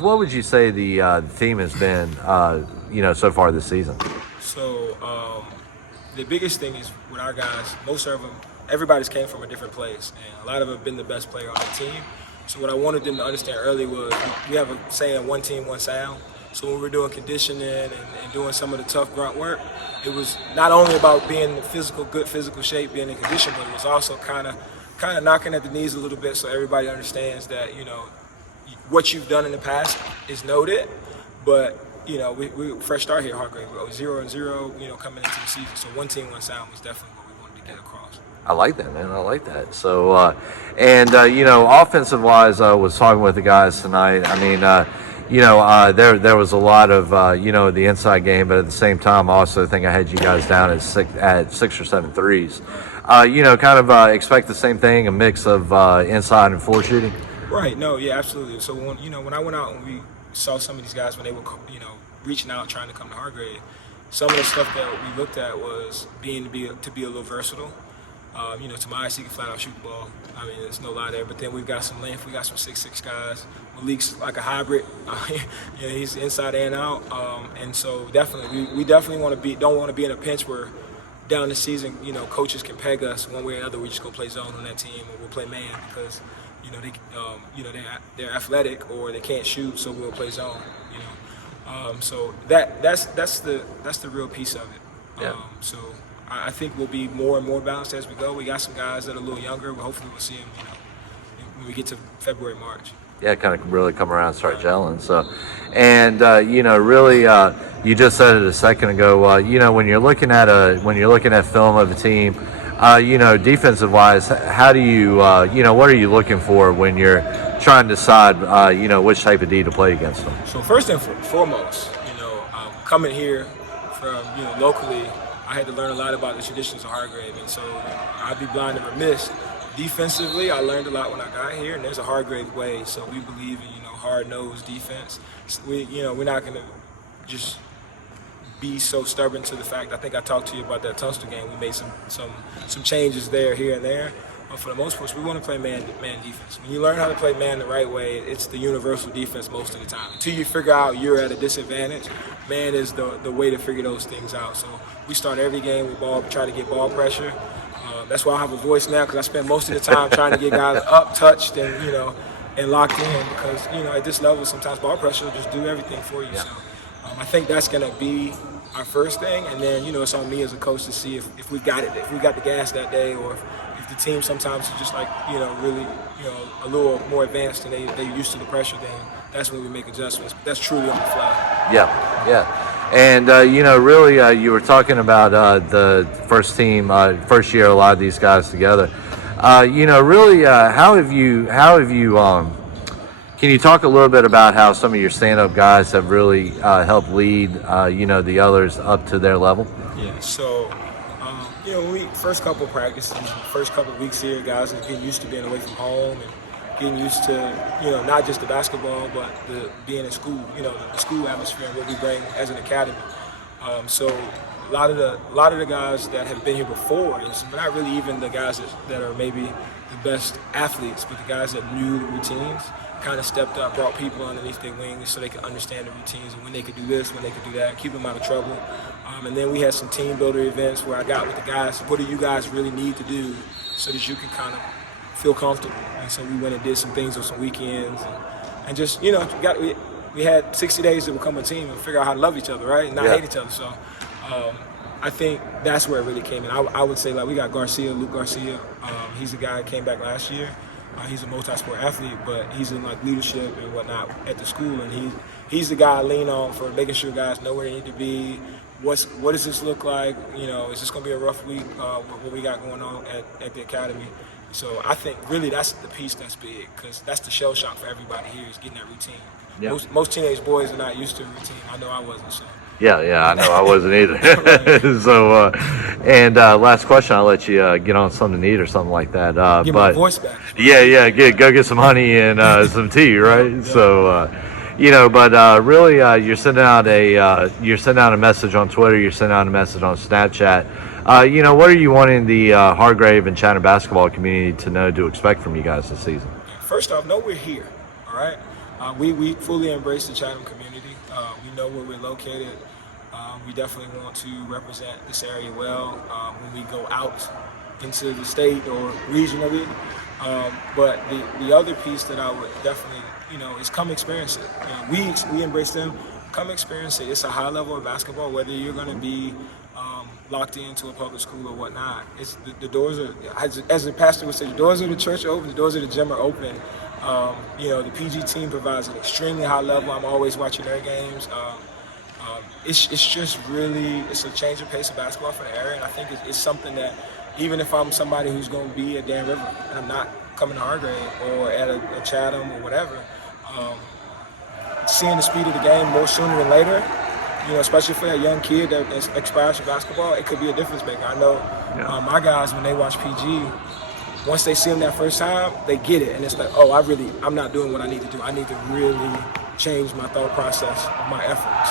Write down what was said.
What would you say the theme has been, so far this season? So the biggest thing is with our guys, most of them, everybody's came from a different place, and a lot of them have been the best player on the team. So what I wanted them to understand early was we have a saying, one team, one sound. So when we're doing conditioning and doing some of the tough grunt work, it was not only about being in good physical shape, being in condition, but it was also kind of knocking at the knees a little bit so everybody understands that, what you've done in the past is noted, but we fresh start here, Hargrave. We go 0-0, coming into the season. So one team, one sound was definitely what we wanted to get across. I like that, man. I like that. So, offensive wise, I was talking with the guys tonight. I mean, there was a lot of the inside game, but at the same time, I also think I had you guys down at six or seven threes. Expect the same thing, a mix of inside and floor shooting. Right. No. Yeah. Absolutely. So when I went out and we saw some of these guys when they were reaching out trying to come to Hargrave, some of the stuff that we looked at was to be a little versatile. To my eyes, he can flat out shoot the ball. I mean, there's no lie there. But then we've got some length. We got some 6'6" guys. Malik's like a hybrid. He's inside and out. And so definitely, we definitely don't want to be in a pinch where down the season, coaches can peg us one way or another. We're just gonna play zone on that team, or we'll play man because they're athletic or they can't shoot, so we'll play zone. So that's the real piece of it. Yeah. So I think we'll be more and more balanced as we go. We got some guys that are a little younger, but hopefully we'll see them, when we get to February, March. Yeah, kind of really come around and start gelling. So, and really, you just said it a second ago. When you're looking at film of a team, defensive wise, how do you, what are you looking for when you're trying to decide, which type of D to play against them? So first and foremost, coming here from locally, I had to learn a lot about the traditions of Hargrave, and so I'd be blind and remiss. Defensively, I learned a lot when I got here, and there's a Hargrave way. So we believe in hard-nosed defense. So we're not going to just be so stubborn to the fact. I think I talked to you about that Tunstall game. We made some changes there, here and there. But for the most part, we want to play man defense. When you learn how to play man the right way, it's the universal defense most of the time. Until you figure out you're at a disadvantage, man is the way to figure those things out. So we start every game with ball, try to get ball pressure. That's why I have a voice now, because I spend most of the time trying to get guys up, touched, and and locked in. Because at this level, sometimes ball pressure will just do everything for you. Yeah. So I think that's going to be our first thing, and then it's on me as a coach to see if we got it, if we got the gas that day, or if the team sometimes is just like really a little more advanced and they're used to the pressure. Then that's when we make adjustments. But that's truly on the fly. Yeah. And, really, you were talking about the first team, first year, a lot of these guys together. Really, how have you can you talk a little bit about how some of your stand-up guys have really helped lead, the others up to their level? Yeah, so, when we first couple of practices, first couple of weeks here, guys are getting used to being away from home and getting used to, not just the basketball, but being in school, the school atmosphere and what we bring as an academy. So a lot of the guys that have been here before, not really even the guys that are maybe the best athletes, but the guys that knew the routines, kind of stepped up, brought people underneath their wings so they could understand the routines and when they could do this, when they could do that, keep them out of trouble. And then we had some team builder events where I got with the guys, what do you guys really need to do so that you can kind of feel comfortable? And so we went and did some things on some weekends and just, we had 60 days to become a team and figure out how to love each other, right? And not hate each other. So I think that's where it really came in. I would say, we got Luke Garcia. He's a guy that came back last year. He's a multi-sport athlete, but he's in leadership and whatnot at the school, and he's the guy I lean on for making sure guys know where they need to be. What does this look like? Is this going to be a rough week? What we got going on at the academy? So I think really that's the piece that's big, because that's the shell shock for everybody here is getting that routine. Yep. Most teenage boys are not used to a routine. I know I wasn't. So. Yeah, I know I wasn't either. So, last question, I'll let you get on something to eat or something like that. Get my voice back. Yeah, go get some honey and some tea, right? Yeah. So, really, you're sending out a message on Twitter, you're sending out a message on Snapchat. What are you wanting the Hargrave and Chandler basketball community to expect from you guys this season? First off, know we're here, all right? We fully embrace the Chatham community. We know where we're located. We definitely want to represent this area well when we go out into the state or regionally. But the other piece that I would definitely, is come experience it. We embrace them. Come experience it. It's a high level of basketball, whether you're going to be locked into a public school or whatnot. It's the doors are, as the pastor would say, the doors of the church are open, the doors of the gym are open. The PG team provides an extremely high level. I'm always watching their games. It's just really, it's a change of pace of basketball for the area, and I think it's something that even if I'm somebody who's going to be at Dan River and I'm not coming to Hargrave or at a Chatham or whatever, seeing the speed of the game more sooner than later, especially for that young kid that aspires to basketball, it could be a difference maker. I know my guys, when they watch PG, once they see him that first time, they get it. And it's like, oh, I'm not doing what I need to do. I need to really change my thought process of my efforts.